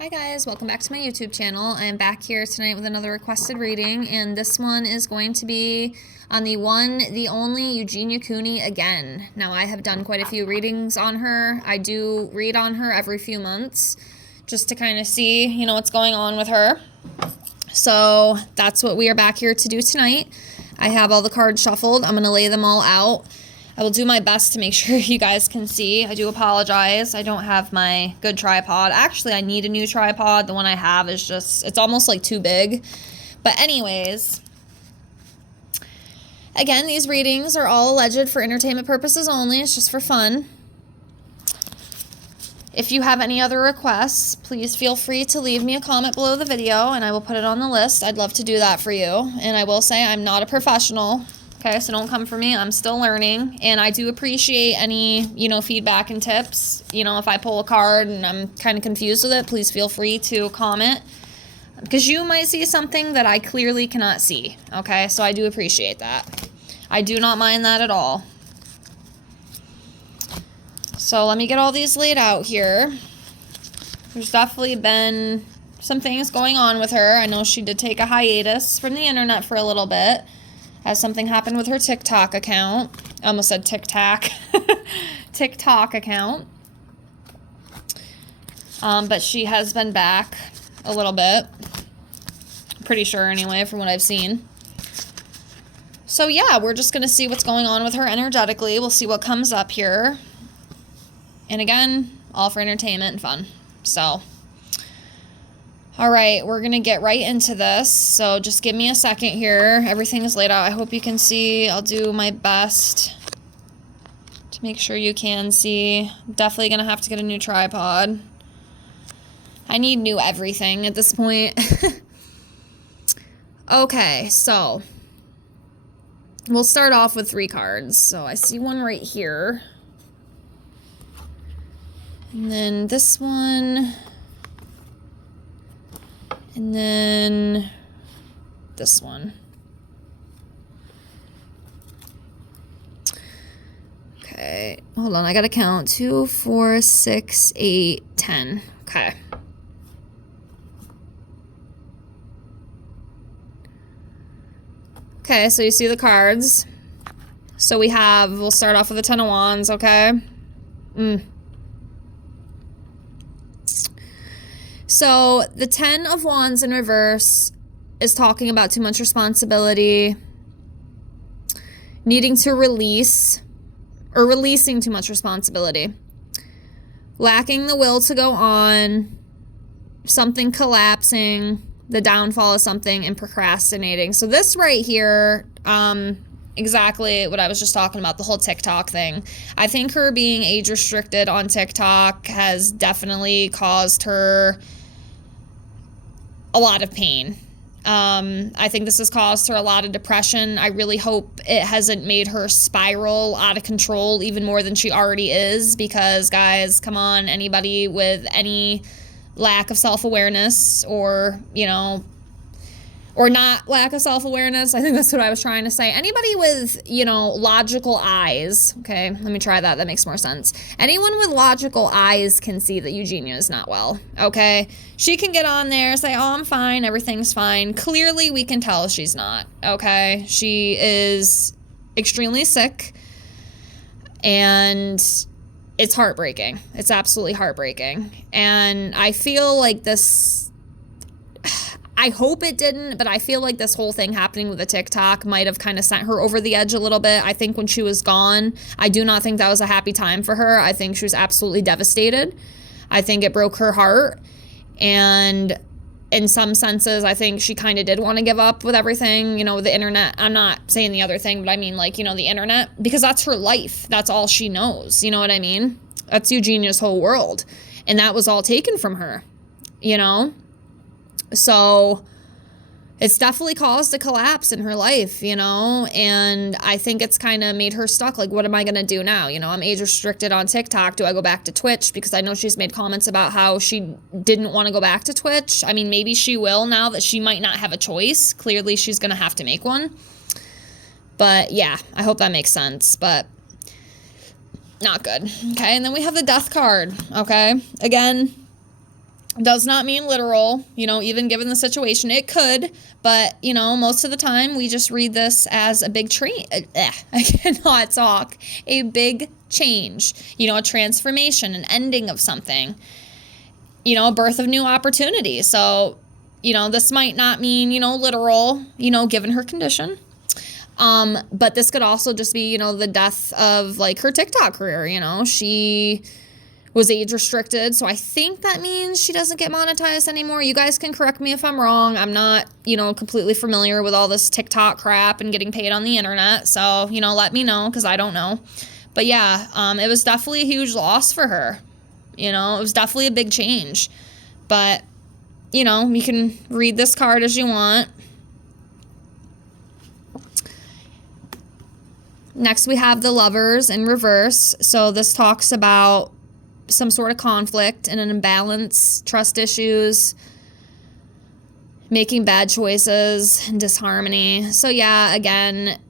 Hi guys, welcome back to my YouTube channel. I'm back here tonight with another requested reading, and this one is going to be on the one, the only Eugenia Cooney again. Now, I have done quite a few readings on her. I do read on her every few months just to kind of see, what's going on with her. So that's what we are back here to do tonight. I have all the cards shuffled. I'm going to lay them all out. I will do my best to make sure you guys can see. I do apologize. I don't have my good tripod. Actually, I need a new tripod. The one I have is just, it's almost like too big. But anyways, again, these readings are all alleged for entertainment purposes only. It's just for fun. If you have any other requests, please feel free to leave me a comment below the video and I will put it on the list. I'd love to do that for you. And I will say I'm not a professional. Okay, so don't come for me. I'm still learning, and I do appreciate any, feedback and tips. If I pull a card and I'm kind of confused with it, please feel free to comment, because you might see something that I clearly cannot see. Okay, so I do appreciate that. I do not mind that at all. So let me get all these laid out here. There's definitely been some things going on with her. I know she did take a hiatus from the internet for a little bit, as something happened with her TikTok account. I almost said TikTok. TikTok account. But she has been back a little bit. Pretty sure anyway, from what I've seen. So yeah, we're just going to see what's going on with her energetically. We'll see what comes up here. And again, all for entertainment and fun. So, all right, we're going to get right into this, so just give me a second here. Everything is laid out. I hope you can see. I'll do my best to make sure you can see. Definitely going to have to get a new tripod. I need new everything at this point. Okay, so we'll start off with 3 cards. So I see one right here. And then this one. And then this one. Okay, hold on. I gotta count. 2, 4, 6, 8, 10. Okay. Okay, so you see the cards. So we'll start off with the 10 of Wands, okay? So the 10 of Wands in reverse is talking about too much responsibility, needing to release, or releasing too much responsibility, lacking the will to go on, something collapsing, the downfall of something, and procrastinating. So this right here, exactly what I was just talking about, the whole TikTok thing. I think her being age restricted on TikTok has definitely caused her a lot of pain. I think this has caused her a lot of depression. I really hope it hasn't made her spiral out of control even more than she already is, because guys, come on, anybody with any lack of self-awareness or, or not lack of self-awareness, I think that's what I was trying to say. Anybody with, logical eyes, okay, let me try that. That makes more sense. Anyone with logical eyes can see that Eugenia is not well, okay? She can get on there, say, oh, I'm fine, everything's fine. Clearly, we can tell she's not, okay? She is extremely sick, and it's heartbreaking. It's absolutely heartbreaking. And I feel like this, I hope it didn't, but I feel like this whole thing happening with the TikTok might have kind of sent her over the edge a little bit. I think when she was gone, I do not think that was a happy time for her. I think she was absolutely devastated. I think it broke her heart. And in some senses, I think she kind of did want to give up with everything, with the internet. I'm not saying the other thing, but I mean, the internet, because that's her life. That's all she knows. You know what I mean? That's Eugenia's whole world. And that was all taken from her, So it's definitely caused a collapse in her life, and I think it's kind of made her stuck. Like, what am I going to do now? I'm age restricted on TikTok. Do I go back to Twitch? Because I know she's made comments about how she didn't want to go back to Twitch. I mean, maybe she will now that she might not have a choice. Clearly, she's going to have to make one. But yeah, I hope that makes sense. But not good. Okay, and then we have the Death card. Okay, again, Does not mean literal, even given the situation. It could, but, most of the time we just read this as a big I cannot talk. A big change, a transformation, an ending of something, a birth of new opportunity. So, this might not mean, literal, given her condition. But this could also just be, the death of like her TikTok career. She was age restricted. So I think that means she doesn't get monetized anymore. You guys can correct me if I'm wrong. I'm not, completely familiar with all this TikTok crap and getting paid on the internet. So, let me know, because I don't know. But yeah, it was definitely a huge loss for her. It was definitely a big change. But, you can read this card as you want. Next, we have the Lovers in reverse. So this talks about some sort of conflict and an imbalance, trust issues, making bad choices, and disharmony. So yeah, again,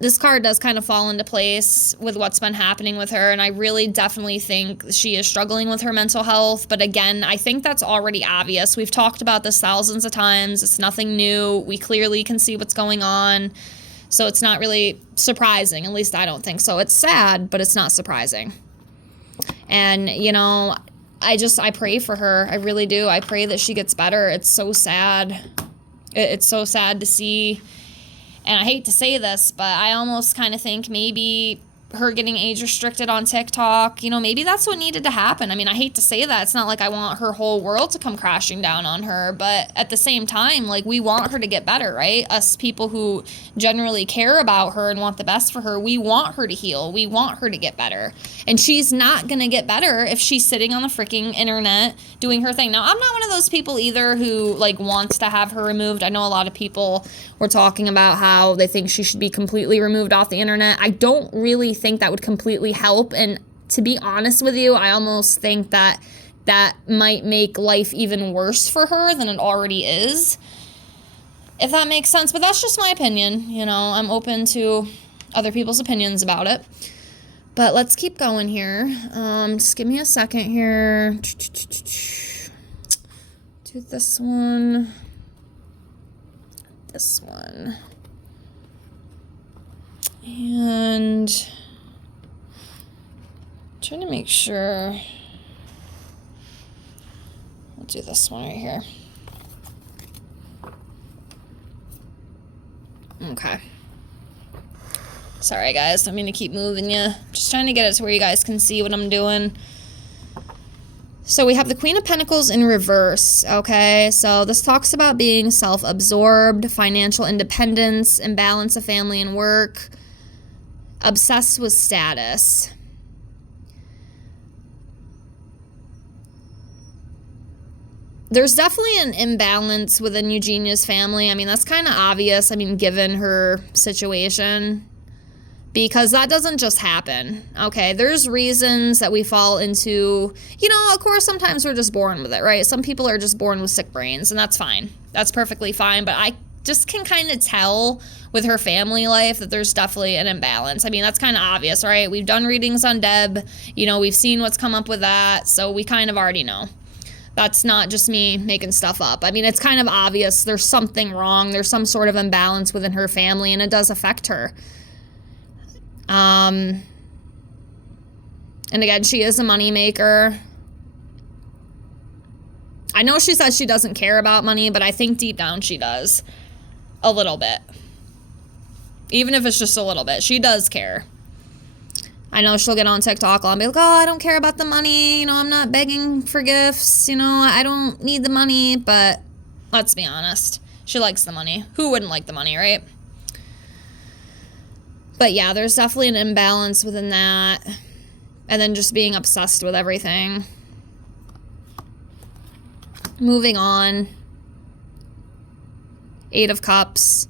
this card does kind of fall into place with what's been happening with her, and I really definitely think she is struggling with her mental health. But again, I think that's already obvious. We've talked about this thousands of times. It's nothing new. We clearly can see what's going on. So it's not really surprising. At least I don't think so. It's sad, but it's not surprising. And, I pray for her. I really do. I pray that she gets better. It's so sad. It's so sad to see. And I hate to say this, but I almost kind of think maybe her getting age restricted on TikTok, maybe that's what needed to happen. I mean, I hate to say that. It's not like I want her whole world to come crashing down on her, but at the same time, like, we want her to get better, right? Us people who generally care about her and want the best for her, we want her to heal. We want her to get better. And she's not going to get better if she's sitting on the freaking internet doing her thing. Now, I'm not one of those people either who, like, wants to have her removed. I know a lot of people were talking about how they think she should be completely removed off the internet. I don't really think that would completely help. And to be honest with you, I almost think that might make life even worse for her than it already is, if that makes sense. But that's just my opinion. I'm open to other people's opinions about it. But let's keep going here. Just give me a second here. Do this one. This one. And trying to make sure. We'll do this one right here. Okay. Sorry, guys. I mean to keep moving you. Just trying to get it to where you guys can see what I'm doing. So we have the Queen of Pentacles in reverse, okay? So this talks about being self-absorbed, financial independence, imbalance of family and work, obsessed with status. There's definitely an imbalance within Eugenia's family. I mean, that's kind of obvious, given her situation, because that doesn't just happen, okay? There's reasons that we fall into, of course, sometimes we're just born with it, right? Some people are just born with sick brains, and that's fine. That's perfectly fine, but I just can kind of tell with her family life that there's definitely an imbalance. I mean, that's kind of obvious, right? We've done readings on Deb. We've seen what's come up with that, so we kind of already know. That's not just me making stuff up. I mean, it's kind of obvious there's something wrong. There's some sort of imbalance within her family, and it does affect her. And again, she is a moneymaker. I know she says she doesn't care about money, but I think deep down she does. A little bit. Even if it's just a little bit. She does care. I know she'll get on TikTok and be like, oh, I don't care about the money. I'm not begging for gifts. I don't need the money. But let's be honest. She likes the money. Who wouldn't like the money, right? But yeah, there's definitely an imbalance within that. And then just being obsessed with everything. Moving on. 8 of Cups.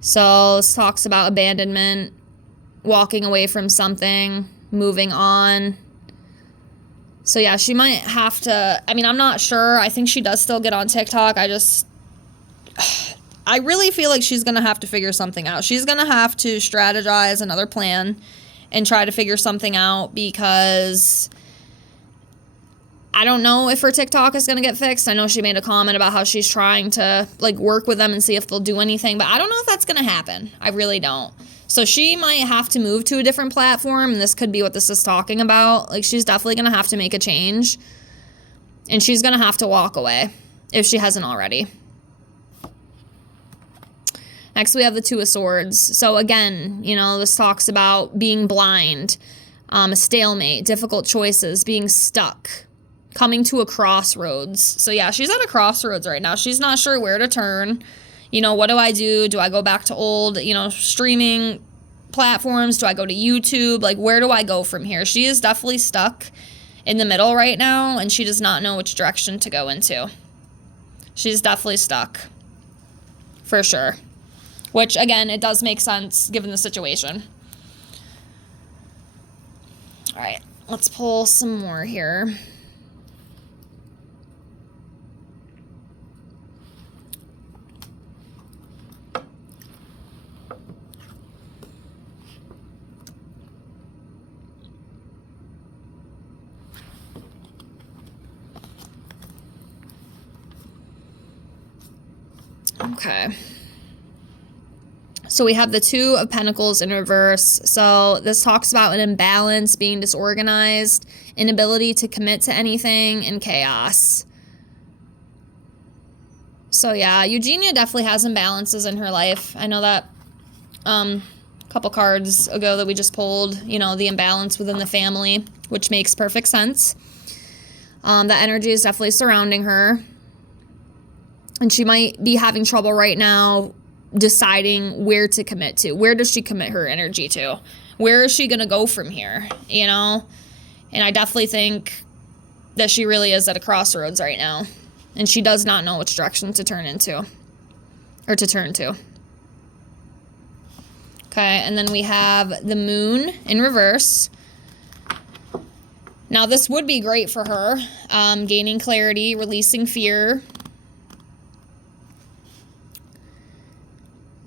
So this talks about abandonment, walking away from something, moving on. So yeah, she might have to, I'm not sure. I think she does still get on TikTok. I really feel like she's going to have to figure something out. She's going to have to strategize another plan and try to figure something out, because I don't know if her TikTok is going to get fixed. I know she made a comment about how she's trying to like work with them and see if they'll do anything, but I don't know if that's going to happen. I really don't. So she might have to move to a different platform, and this could be what this is talking about. Like, she's definitely going to have to make a change, and she's going to have to walk away if she hasn't already. Next, we have the Two of Swords. So again, you know, this talks about being blind, a stalemate, difficult choices, being stuck, coming to a crossroads. So yeah, she's at a crossroads right now. She's not sure where to turn. You know, what do I do? Do I go back to old, you know, streaming platforms? Do I go to YouTube? Like, where do I go from here? She is definitely stuck in the middle right now, and she does not know which direction to go into. She's definitely stuck, for sure. Which, again, it does make sense given the situation. All right, let's pull some more here. Okay. So we have the Two of Pentacles in reverse. So this talks about an imbalance, being disorganized, inability to commit to anything, and chaos. So yeah, Eugenia definitely has imbalances in her life. I know that a couple cards ago that we just pulled, you know, the imbalance within the family, which makes perfect sense. That energy is definitely surrounding her. And she might be having trouble right now deciding where to commit to. Where does she commit her energy to? Where is she going to go from here? You know? And I definitely think that she really is at a crossroads right now. And she does not know which direction to turn into. Or to turn to. Okay, and then we have the Moon in reverse. Now, this would be great for her. Gaining clarity, releasing fear,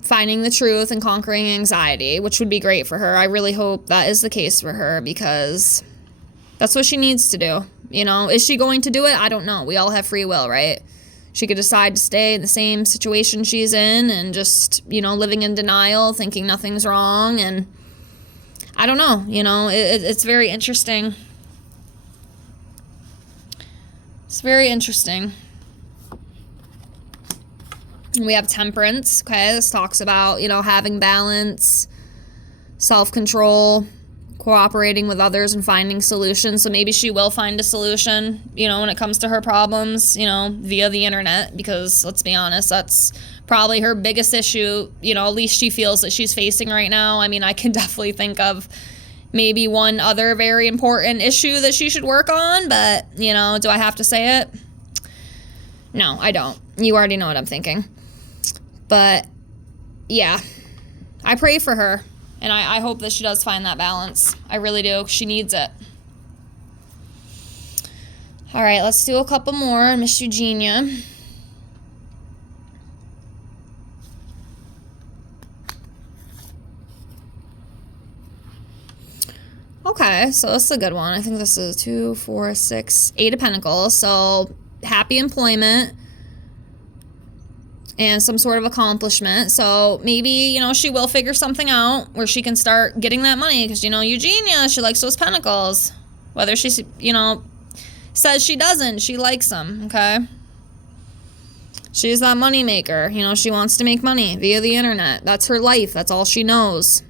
finding the truth, and conquering anxiety, which would be great for her. I really hope that is the case for her, because that's what she needs to do. You know, is she going to do it? I don't know. We all have free will, right? She could decide to stay in the same situation she's in and just, you know, living in denial, thinking nothing's wrong. And I don't know, you know, it's very interesting. It's very interesting. We have Temperance. Okay, this talks about, you know, having balance, self-control, cooperating with others, and finding solutions. So maybe she will find a solution, you know, when it comes to her problems, you know, via the internet, because let's be honest, that's probably her biggest issue, you know, at least she feels that she's facing right now. I mean, I can definitely think of maybe one other very important issue that she should work on, but, you know, do I have to say it? No, I don't. You already know what I'm thinking. But, yeah, I pray for her, and I hope that she does find that balance. I really do. She needs it. All right, let's do a couple more. Miss Eugenia. Okay, so this is a good one. I think this is 2, 4, 6, 8 of Pentacles. So, happy employment and some sort of accomplishment. So maybe, you know, she will figure something out where she can start getting that money, because, you know, Eugenia, she likes those pentacles. Whether she, you know, says she doesn't, she likes them, okay? She's that money maker. You know, she wants to make money via the internet. That's her life. That's all she knows.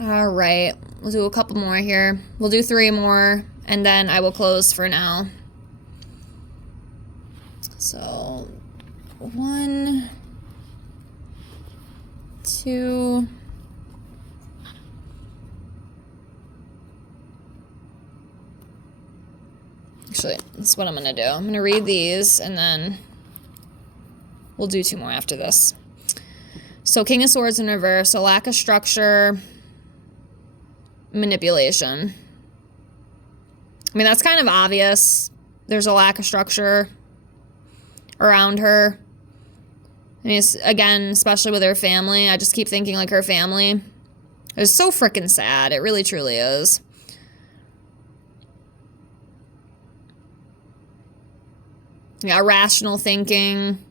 All right. We'll do a couple more here. We'll do 3 more, and then I will close for now. So, 1, 2. Actually, that's what I'm going to do. I'm going to read these, and then we'll do 2 more after this. So, King of Swords in reverse, a lack of structure, manipulation. I mean, that's kind of obvious. There's a lack of structure around her. I mean, again, especially with her family, I just keep thinking like her family is so freaking sad. It really, truly is. Yeah, irrational thinking,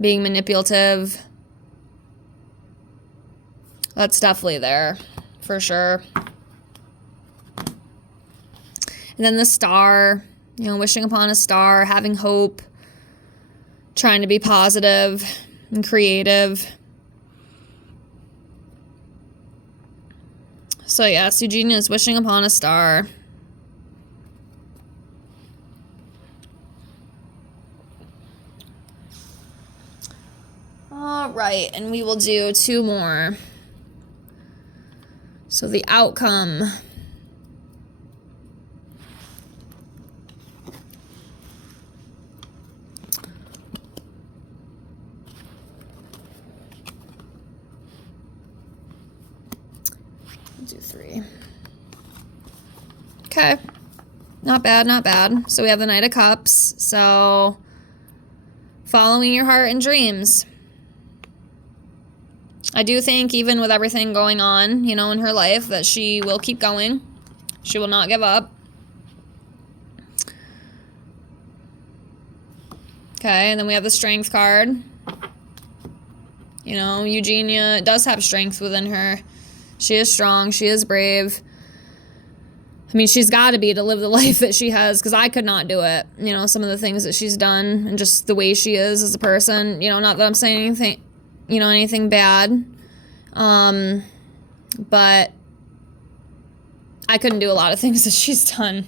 being manipulative. That's definitely there, for sure. And then the star, wishing upon a star, having hope, trying to be positive and creative. So yes, Eugenia is wishing upon a star. All right, and we will do 2 more. So the outcome. I'll do 3. Okay. Not bad, not bad. So we have the Knight of Cups. So following your heart and dreams. I do think even with everything going on, in her life, that she will keep going. She will not give up. Okay, and then we have the Strength card. Eugenia does have strength within her. She is strong. She is brave. I mean, she's got to be to live the life that she has, because I could not do it. Some of the things that she's done and just the way she is as a person. Not that I'm saying anything, anything bad. But I couldn't do a lot of things that she's done.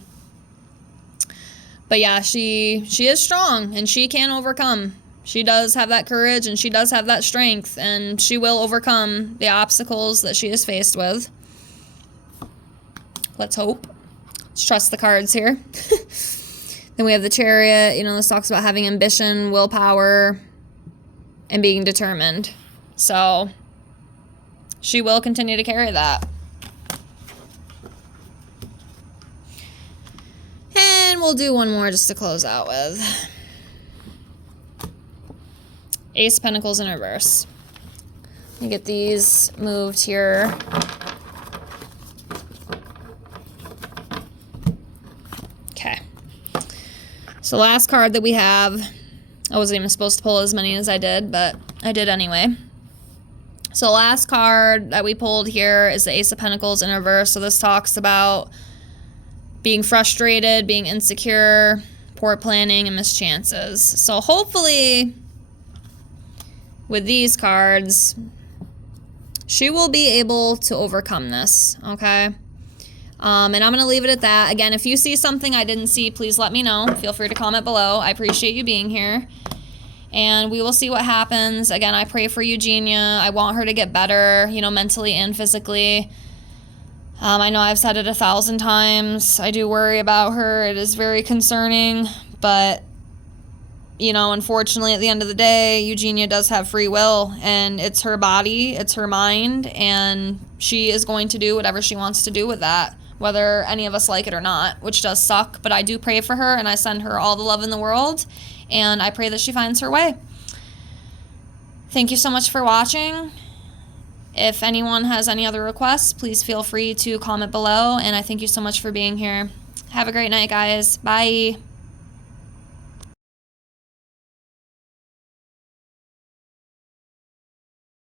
But yeah, she is strong and she can overcome. She does have that courage and she does have that strength, and she will overcome the obstacles that she is faced with. Let's hope. Let's trust the cards here. Then we have the Chariot. This talks about having ambition, willpower, and being determined. So she will continue to carry that. And we'll do 1 more just to close out with. Ace of Pentacles in reverse. Let me get these moved here. Okay. So last card that we have, I wasn't even supposed to pull as many as I did, but I did anyway. So last card that we pulled here is the Ace of Pentacles in reverse. So this talks about being frustrated, being insecure, poor planning, and missed chances. So hopefully with these cards, she will be able to overcome this, okay? And I'm going to leave it at that. Again, if you see something I didn't see, please let me know. Feel free to comment below. I appreciate you being here. And we will see what happens. Again, I pray for Eugenia. I want her to get better, mentally and physically. I know I've said it 1,000 times. I do worry about her. It is very concerning. But, unfortunately, at the end of the day, Eugenia does have free will. And it's her body. It's her mind. And she is going to do whatever she wants to do with that, whether any of us like it or not, which does suck. But I do pray for her, and I send her all the love in the world. And I pray that she finds her way. Thank you so much for watching. If anyone has any other requests, please feel free to comment below. And I thank you so much for being here. Have a great night, guys. Bye.